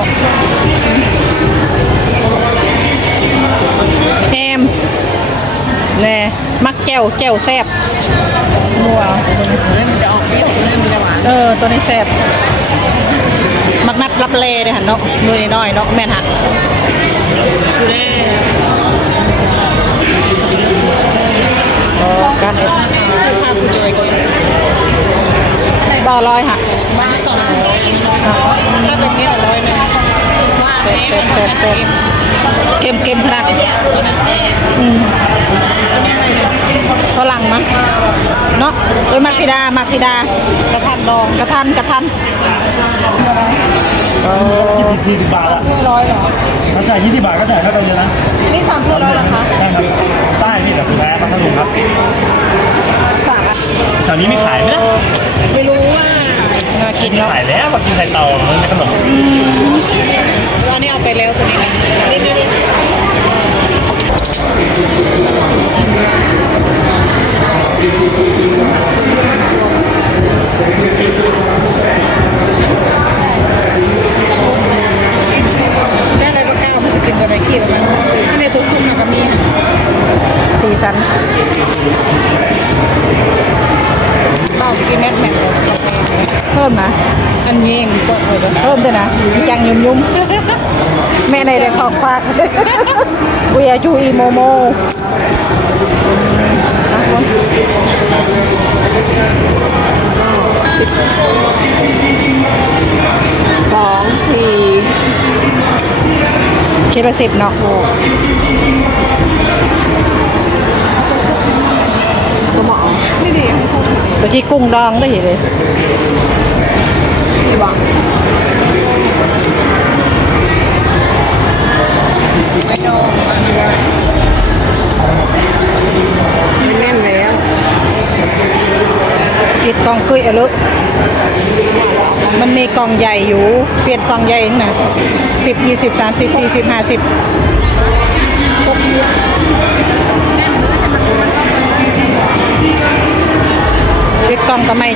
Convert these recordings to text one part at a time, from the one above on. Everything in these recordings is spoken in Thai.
นาะแฮมแน่มักแจ่วแจ่วแซ่บนัวมันจะออกเปรี้ยวมันจะหวานเออ ตัวนี้แซ่บมักนัดรับเลเลยหันเนาะมือน้อยๆเนาะแม่นหักคือได้อ๋อกันเอ็ดพาคุณจอยกินบ่อร้อยหักบ้านสองร้อยถ้าเป็นนี้ร้อยไหมว่า แซ่บเอ๊ะแซ่บแซ่บแซ่บเค็มเค็มพนักอืมฝรั่งมั้งเนาะเอ้ยมักซิดามักซิดากระทันดองกระทันกระทันโอ้ยี่สิบบาทอะร้อยเหรอเขาจ่ายยี่สิบบาทก็จ่ายเท่าเดิมเลยนะนี่สามถ้วยร้อยเหรอคะใช่ครับใต้นี่แบบแพ้พัทลุงครับแถวนี้ไม่ขายไหมนะไม่รู้ว่าน่ากินเนาะขายแล้วมากินไข่เต่ามันไม่ขนม นี่เอาไปแล้วตัวนี้นะนี่นี่นี่ได้อะไรก็ก้าวมันจะกินกันไปขี้มันอันนี้ตัวซุปนะก็มีสีสันบ้ากินแมทแมทเพิ่มนะอันนี้เองก็เออเพิ่มด้วยนะมีจังยุ่มยุ่ม แม่ในได้ของฝากเวียจูอีโมโมสองสี่คิดว่าสิบเนาะไม่ดีตะกี้กุ้งดองก็เห็นเลย กล่องกุ้ยอะลึกมันมีกล่องใหญ่อยู่ เปลี่ยนกล่องใหญ่นะสิบยี่สิบสามสิบสี่สิบห้าสิบปิดกล่องก็ไม่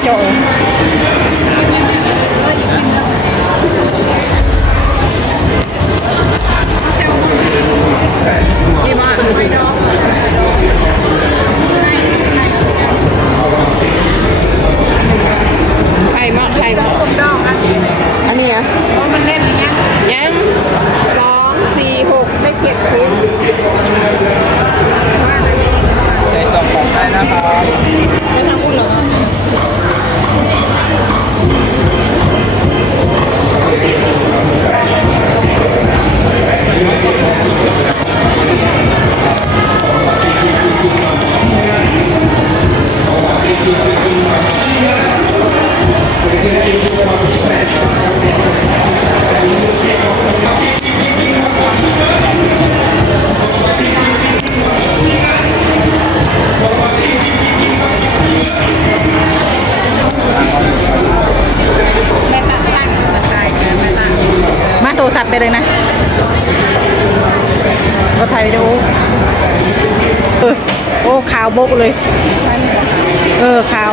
ม่ตั้งตั้งตะไคร้ไม่ตั้งมาโทรศัพท์ไปเลยนะก็ถ่ายดีโอเออโอ้ขาวบกเลย เออขาว